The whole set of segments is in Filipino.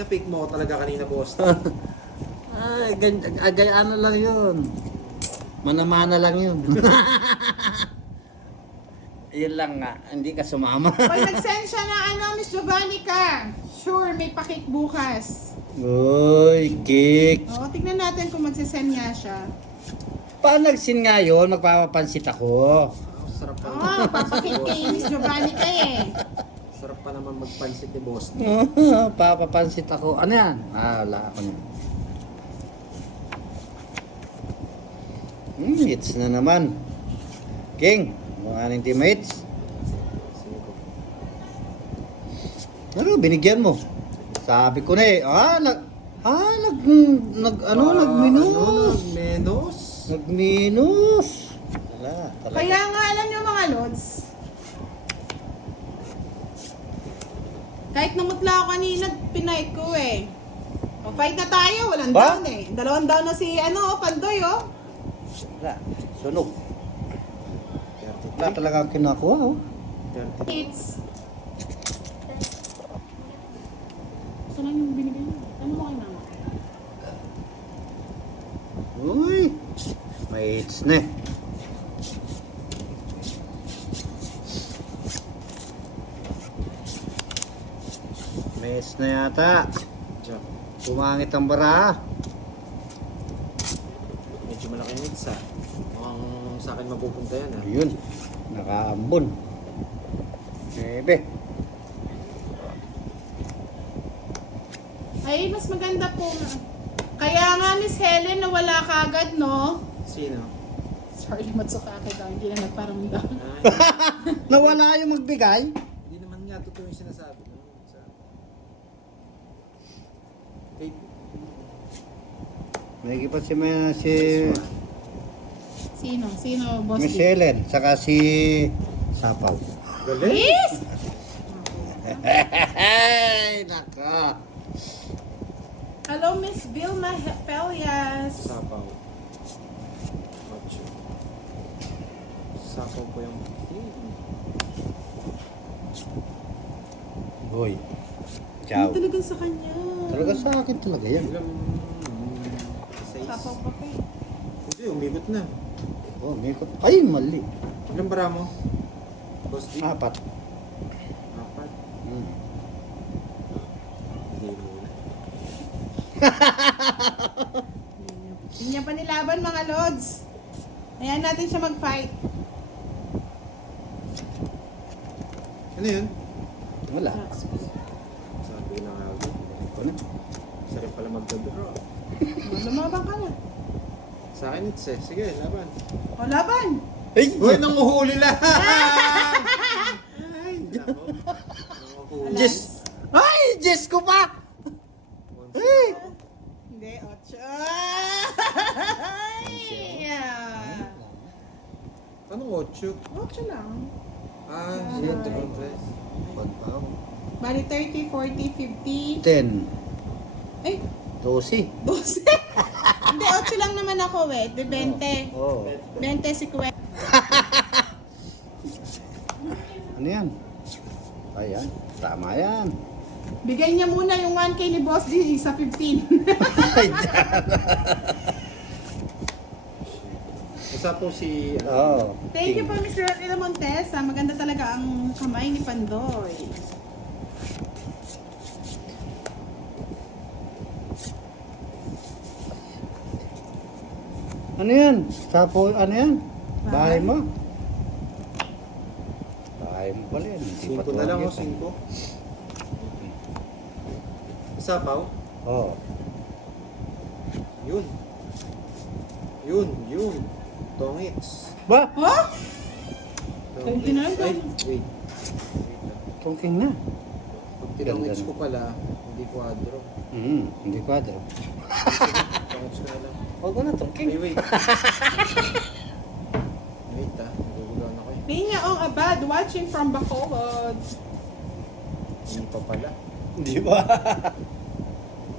Pinapake mo talaga kanina, boss. Ay, ano lang yun. Mana-mana lang yun. Yun lang nga, hindi ka sumama. Pag nag-send siya na Miss Jovannica, sure, may pakik bukas. Uy, cake. Oo, tignan natin kung magsisend nga siya. Paano nagsin nga yun? Magpapapansit ako. Sarap pa Oo, papakik kay Miss Jovannica eh. Sarap pa naman magpansit ni boss. Papapansit ako. Ano yan? Wala ako na. Hits na naman. King, mga aning teammates. Ano, binigyan mo? Sabi ko na eh. Nagminus. Nagminus. Wala, talaga. Kaya nga alam niyo mga lods, kahit namutla ako kanina, pinight ko eh. O, fight na tayo, walang Ba? down eh. 2 down na si Pandoy oh. Wala, sunog. Wala talaga ang kinakuha oh. Hits. Saan lang yung binigay mo? Ano mo kay mama? Uy, may hits na eh. May hits na yata. Pumangit ang bara. Medyo malaki yung hits, ha. Mukhang sa akin mapupunta yan, ha. Ayun, nakaambon. Bebe. Ay, mas maganda po. Kaya nga Miss Helen nawala kagad, no? Sino? Sorry, Matsukake daw. Hindi na nagparamdam. Nawala yung magbigay. Hindi naman nga totoo yung sinasabi. No? Okay. May pa si Sino? Sino, boss? Miss Helen, saka si Sapaw. Galing. Yes! Ay, naka. Hello, Miss Vilma Pelias. Sapaw. Macho. Sapaw po yung... Hoy. Ano Ciao. talagang sa kanya? Talaga sa akin talaga yan. Ilang... Tapaw pa pa eh. Hindi, umibot na. Oh, may ko. Ay, mali. Ilang bara mo? Boss D? 4. 4. Hmm. Hindi muna. Hindi niya pa nilaban mga lods. Ayan natin siya mag-fight. Ano yun? Wala. Sabi ko na nga ako. Ito na. Sarap pala magdodoro. Lumabang ka na. Sa akin it's eh. Sige, laban. O, laban! Ay! Uy, nanguhuli lang! Ay, nako. Nanguhuli. Diyos! Ay! Diyos ko pa! Ay! Hindi, 8. Yeah. Anong 8? 8 lang. Ah, Ay. siya, tres. Pagpaw. Bali 30, 40, 50. 10. Ay, 12. 12. Hindi, 8 lang naman ako eh. De 20. Oh. 20 si Kuya. Ano yan? Ayan. Tama yan. Bigay niya muna yung 1K ni Boss D sa 15. Ay, dyan. Isa po si... Oh. Thank you po, Mr. Raquel Montes. Maganda talaga ang kamay ni Pandoy. Ano yan? Sapo, ano yan? Bahay mo? Bahay mo pala yan. Hindi pa 5 na lang, tuwag oh, yan. 5. Isa pa, Oh. Yun. Yun. Tongits. Ba? Oh? Tongits. Tinagal. Ay, wait. Tungking na. Pag tinongits ko pala, hindi quadro. Hindi kwadro. Tongits ko na lang. Huwag ko na tungking. Ay, wait. Wait, naguguluhan ako eh. Pinya Ong Abad watching from Bacolod. Hindi pa pala. Di ba?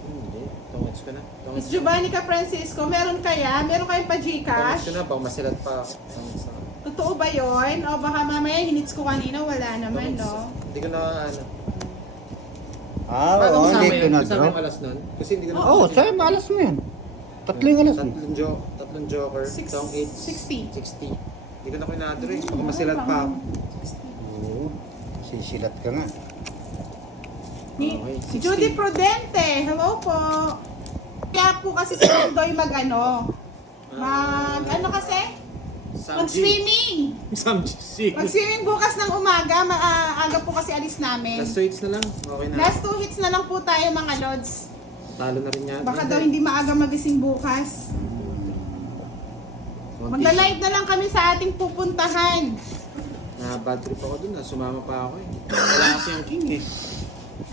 Hindi. Tongits ko na. Miss Jovanica Francisco, meron kayong Tongits pa-Gcash? ko na, bang masilat pa ako. Tongits na. Totoo ba yun? O baka mamaya hinits ko kanina, wala naman, Tongits. no? Hindi ko na, ano. Paano Oo, kasama hindi ko yun? na Kasama draw. yung alas nun? Kasi hindi ko na... Oo, sa'yo, malas mo yan. Tatlo yung alas mo. Tatlong joker, itong 8, 60. 60. Hindi ko na pinadro eh. Baka masilat pa ako. Oo, sisilat ka nga. Okay, Si 60. Judy Prudente, hello po. Kaya po kasi si Doy ano kasi? Mag-swimming. Mag-swimming bukas ng umaga. Aga po kasi alis namin. Last 2 hits na lang. Okay na. Last 2 hits na lang po tayo mga lods. Talo na rin yan. Baka daw hindi maaga magising bukas. Magla-live na lang kami sa ating pupuntahan. Na bad trip ako dun. Sumama pa ako eh. Wala kasi yung king eh.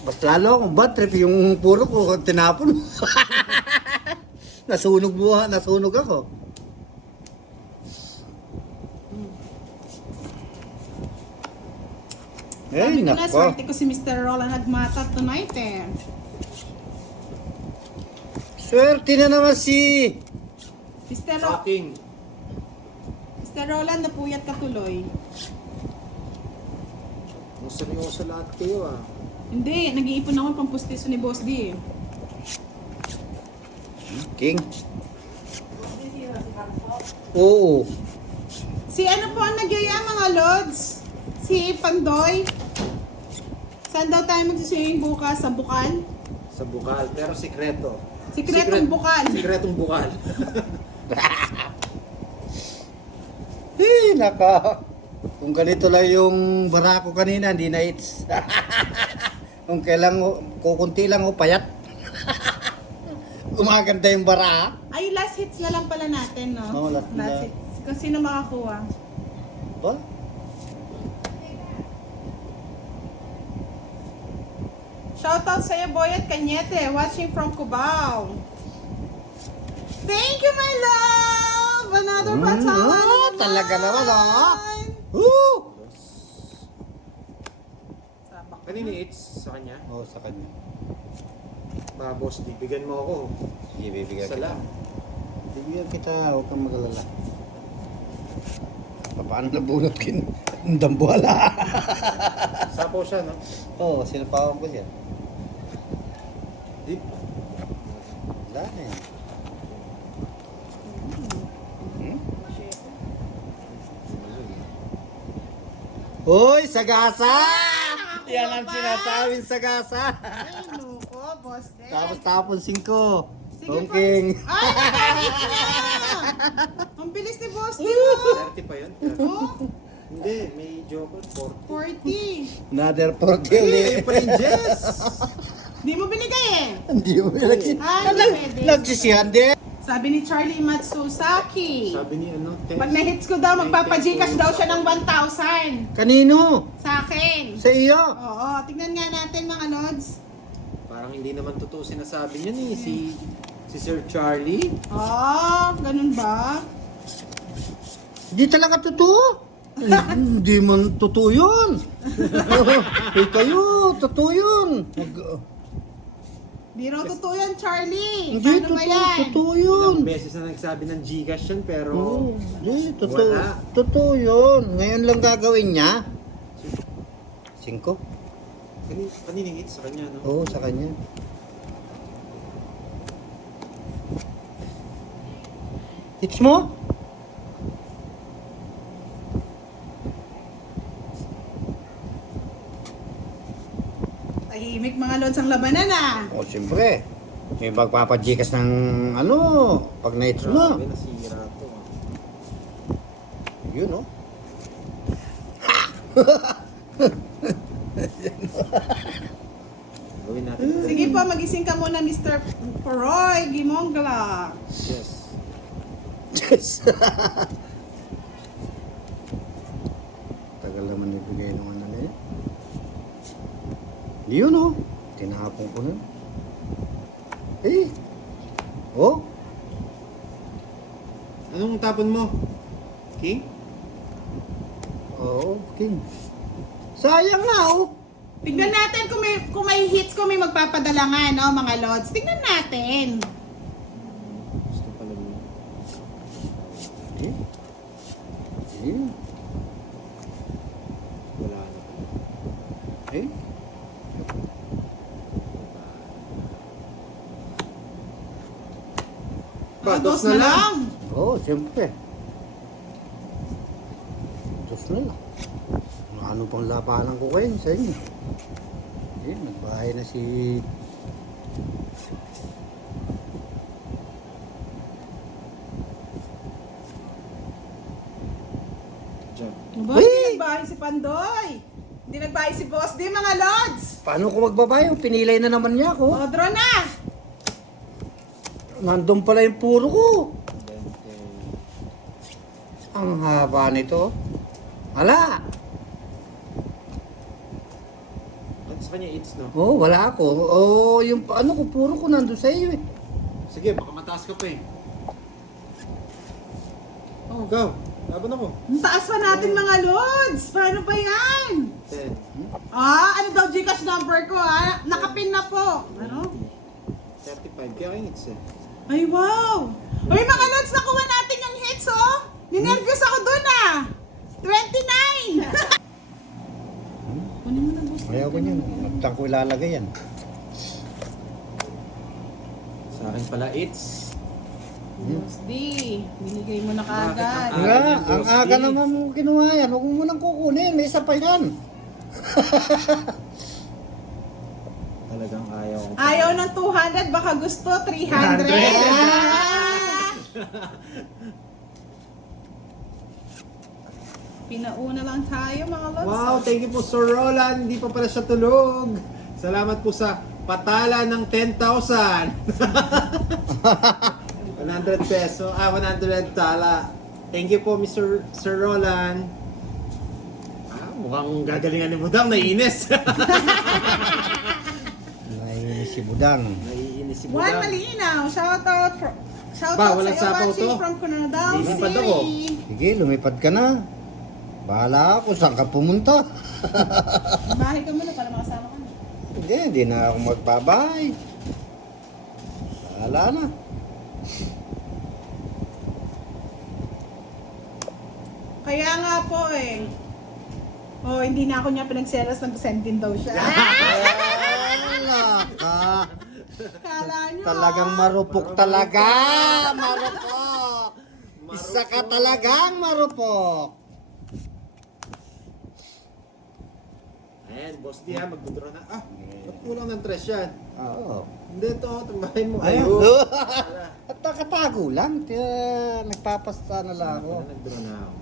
Mas lalo akong bad trip yung puro ko tinapon. Nasunog ako. Sabi ko na, nako. swerte ko si Mr. Roland nagmata tonight eh. Swerte na naman si... King. Mr. Roland, napuyat ka tuloy. Ang seryoso lahat kayo ah. Hindi, nag-iipon ako pang pustiso ni Boss D eh. King. Oo. Si ano po ang nagyaya mga lods? Si Pandoy. Saan daw tayo magsiswimming bukas? Sa Bukal? Sa bukal. Pero sikreto. Sikretong Bukal. Sikretong bukal. Naka. Kung ganito lang yung barako kanina, hindi na hits. Kung kailang kukunti lang o payat. Gumaganda yung bara. Ay, last hits na lang pala natin, no? Oo, last na. hits. Kung sino makakuha. Ba? Shoutout sa'yo, Boyet Cañete, watching from Cubao. Thank you, my love! Another patala. Talaga naman, oh. Woo! Kanina hits sa kanya. Oo, sa kanya. Boss, di bigyan mo ako. Sige, bibigyan Isa kita. lang. Bibigyan kita, huwag kang mag-alala. Paano nabunot kin? Ang dambuhala. Sapo siya, no? Oo, sinapawan ko siya. Di. Wala na yan. Hoy, sagasa! Yan ang sinasabing sagasa. Ay, nuko, Boss D. Tapos tapon 5. Sige, Tongking. Ay, nakahit na! Ang bilis ni Boss D, oh. 30 pa yun. Oh, Hindi, may joker. 40. 40. Another 40 Hey, ulit. Princes! Di mo binigay eh. Hindi mo Pwede. nagsisihan din. Sabi ni Charlie Matsusaki. Sabi ni ano, Pag na-hits ko daw, magpapagcash daw siya ng 1,000 Kanino? sa akin. Sa iyo? Oo, tignan nga natin mga lods. Parang hindi naman totoo sinasabi niya ni si Sir Charlie. Ganun ba? Hindi talaga totoo. Hindi man totoo yun. Kayo, totoo yun. Di raw totoo yan, Charlie. Hindi, Paano ba yan? totoo yun. Ilang beses na nagsabi ng Gcash yan pero Hindi, totoo. Wala. Totoo yun. Ngayon lang gagawin niya. 5? kanina hits sa kanya, no? Oo, sa kanya. Hits mo? Tahimik mga lods ang labanan ah. O, siyempre. May magpapajikas ng ano, pag na-hits mo. Grabe, nasira to. Yun, no? Gawin natin. Sige po, magising ka muna Mr. Poroy Gimongla. Yes. Yes. Tagal naman ibigay ng ano na yun. Yun, no? Tinapon ko na. Eh. Oh. Anong tapon mo? King? Oo, King. Sayang nga, oh. Tignan natin kung may hits, kung may magpapadala nga, no, mga lods. Tignan natin. Gusto pala mo. Eh. Eh. Wala na pala. Eh. pa, Dos dos na lang. Oo, siyempre. Dos na lang. Ano pang labanan ko kayo sa inyo? Eh, nagbahay na si... Diyan. Aba, Uy! hindi nagbahay si Pandoy. Hindi nagbahay si Boss D, mga lods. Paano ko magbabayo? Pinilay na naman niya ako. O, draw na. Nandun pala yung puro ko. 20. Ang haba nito. Hala! Sa kanya, it's no. Oh, wala ako. Oh, yung ano ko, puro ko nandun sa iyo eh. Sige, baka mataas ka pa eh. Oh, go. Laban ako. Ang taas pa natin, mga lods. Paano pa yan? 10. Ano daw Gcash number ko, ha? Nakapin na po. Ano? 35. Kaya kayo hits eh. Ay, wow! Uy, mga lods, nakuha natin yung hits, oh! Ninervyos ako dun, ah! 29! Kunin mo na, boss. Ayaw ko niyan. Saan ko ilalagay yan? Sa akin pala, it's. Boss D, binigay mo na Bakit kaagad. ang Nga, niya, ang Boss aga D. naman mo kinuha yan. Huwag mo munang kukunin. May isa pa yan. Talagang ayaw ko. Ayaw ng 200, baka gusto 300. 300. Pinauna lang tayo, mga lods. Wow, thank you po Sir Roland. Hindi pa pala siya tulog. Salamat po sa patala ng 10,000. 100 peso. 100 tala. Thank you po Mr. Sir Roland. Mukhang gagalingan ni Budang. Naiinis. Naiinis si Budang. Naiinis si Juan Budang. Malinaw, shoutout Ba, walang sa iyo sapaw watching to. from Canadao Lilipad City. ako. Sige, lumipad ka na. Bahala ako. Saan ka pumunta? Bahay ka muna para makasama ka na. Hindi na ako magbabahay. Bahala na. Kaya nga po eh. Oh, hindi na ako niya pinagselas, nag-send din daw siya. Wala ka. Kala niyo. Talagang marupok talaga. Marupok. Isa ka talagang marupok. Ayan, boss di ha. Magdudura na. Ba't kulang ng 3 yan? Oo. Hindi to. Tambahin mo. Ayun. Ayun. At nakatago lang. Kaya nagpapasta na lang ako. Nagdura na ako.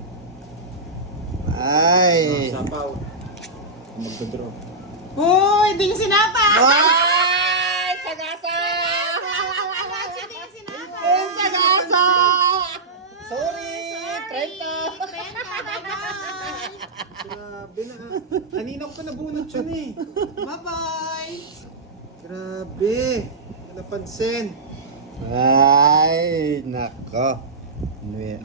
Ay. Sapaw. Magdudura. Uy, hindi yung sinapa! Ay! Sagasa! Hindi yung sinapa! Sagasa! Sorry! 30! Grabe na. Kanina ko pa nabunot yun eh. Bye-bye! Grabe. Hindi napansin. Ay, nako.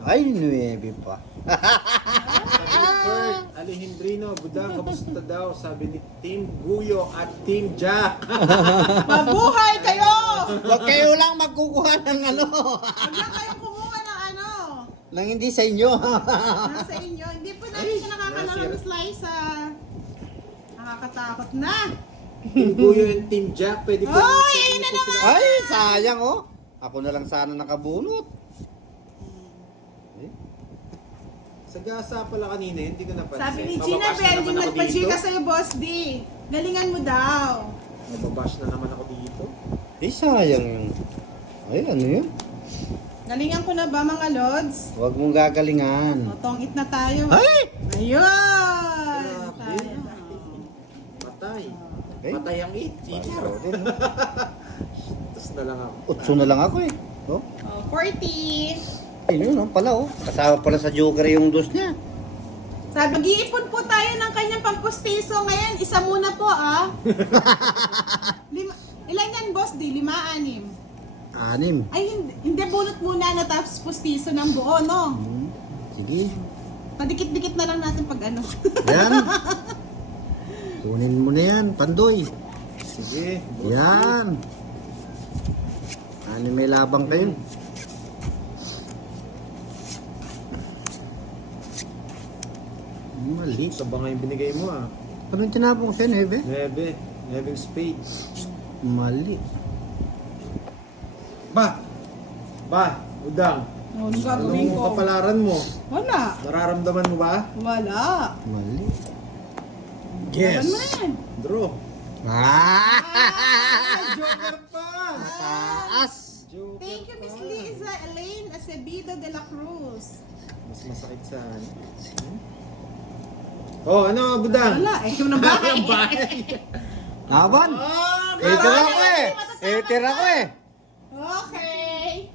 Ay, 9 pa. Sabi ni Kurt Alejandrino, Budang, kamusta daw? Sabi ni Team Guyo at Team Jack. Mabuhay kayo! Huwag kayo lang magkukuha ng ano. Huwag lang kayong kumuha ng ano. Nang hindi sa inyo. Nasa inyo. Hindi po natin siya nakakalaman slice ah. Nakakatakot na. Team Guyo and Team Jack. Pwede po. Oy, ayun na naman! Ay, sayang oh. Ako na lang sana nakabunot. Sagasa pala kanina, hindi ko napansin. Sabi ni Gina Mababash na Bell, naman yung ako nagpa-chika dito. sa'yo, Boss D. Galingan mo daw. Mababash na naman ako dito. Eh, sayang yun. Ay, ano yun? Galingan ko na ba, mga lods? Huwag mong gagalingan. O, tong-it na tayo. Ay! Ayun! Grabe. Tayo na. Patay. Eh? Patay ang 8. Cheater. Tapos na lang ako. 8 na lang ako eh. Oh, Oh, 40. ayun yun pala oh. Kasama pala sa Joker yung dos niya. Sabi, mag-iipon po tayo ng kanyang pampustiso. Ngayon, isa muna po, ah. Ilan yan, Boss D? 5, 6. 6. Ay, hindi bunot muna na tapos pustiso ng buo, no? Sige. Padikit-dikit na lang natin pag ano. Yan. Kunin mo na yan, Pandoy. Sige. Yan. Ano may labang kayo? Mali. Sa ba nga yung binigay mo ah? Anong tinapon ko sa'yo, Neve? 9. 9 spades. Mali. Ba! Ba! Budang, Ano gagawin anong ko? kapalaran mo? Wala. Nararamdaman mo ba? Wala. Mali. Laban mo yan. Draw. Ah! Joker pa! Taas! Joker Thank you, Miss pa. Liza Elaine Acevedo de la Cruz. Mas masakit sa Oh, ano, Budang? Wala, ikaw na bahay. Laban! Oh, Tira ko eh! Tira ko eh! Okay.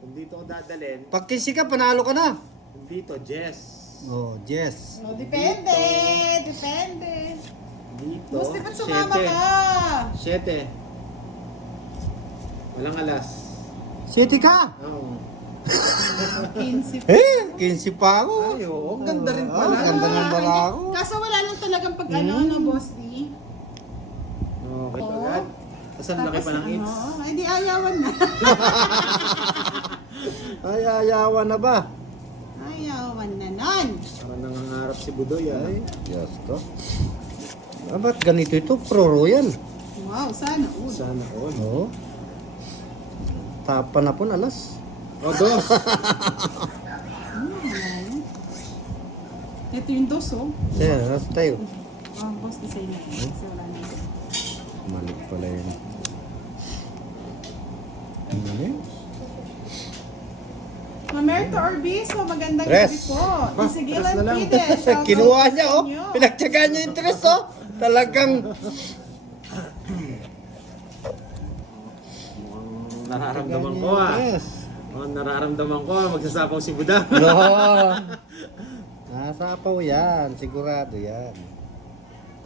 Kung dito ko dadalhin, Pag kisi ka, panalo ka na. kung dito, Jess. Oh, yes. No, depende. Depende. Dito, Gusto pa sumama 7. ka. 7. Walang alas. City ka! Oo. 15. Eh, 15 pa ako. Ay, oo. Ganda rin Oh, pala. ganda ng barako. Kaso wala lang talagang pag ano, no, boss D. Okay, Oo. agad. Tapos ang laki pa ng hits. Ay, di ayawan na. Ay, ayawan na ba? Ayawan na nun. Parang nangangarap si Budoy, ah. Ay, yes ko. Ah, ba't ganito ito? Pro Royal. Wow, sana. Sana all. Oo. Tapa na po alas. Oh, dos. Ito yung dos, oh. Sige, nasa tayo. Oh, boss, design na. Kasi wala na isa. Mali pala yun. Ano yun? Mamerto Orbizo, magandang Tres. gabi po. Ba, Isigilan tres na lang. Pide, shoutout Kinuha sa niya, oh. inyo. Pinagtsagaan niya yung tres, oh. Talagang... Mukhang nararamdaman ko, ah. Yes. Mukhang nararamdaman ko, ah. Magsasapaw si Budang. No. Nasapaw yan. Sigurado yan.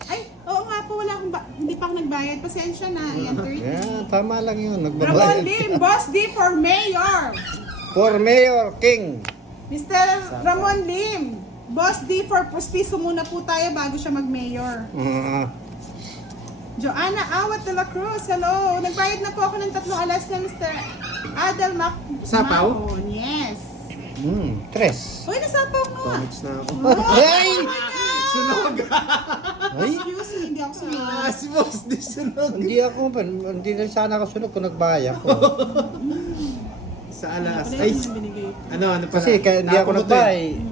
Ay, oo nga po, wala akong hindi pa ako nagbayad. Pasensya na. Ayan, 30. Yan, tama lang yun. Ramon Magbabayad. Lim, Boss D for Mayor. For Mayor King. Mr. Ramon Lim, Boss D for Pustiso muna po tayo bago siya mag-mayor. Joanna Awat de la Cruz, hello. Nagbayad na po ako ng 3 alas na Mr. Adel Mac. Sapaw? Mahon, yes. Tres. Uy, nasapaw nga. Comics na ako. Ay! Sunog! Ay! Excuse me, hindi ako sumunod. Ah, si Boss, di sunog. Hindi na sana ako sunod kung nagbayad ko. Sa alas. Wala Ay, yung binigay. ano pa? Kasi hindi ako Nakapulutin. nagbayad.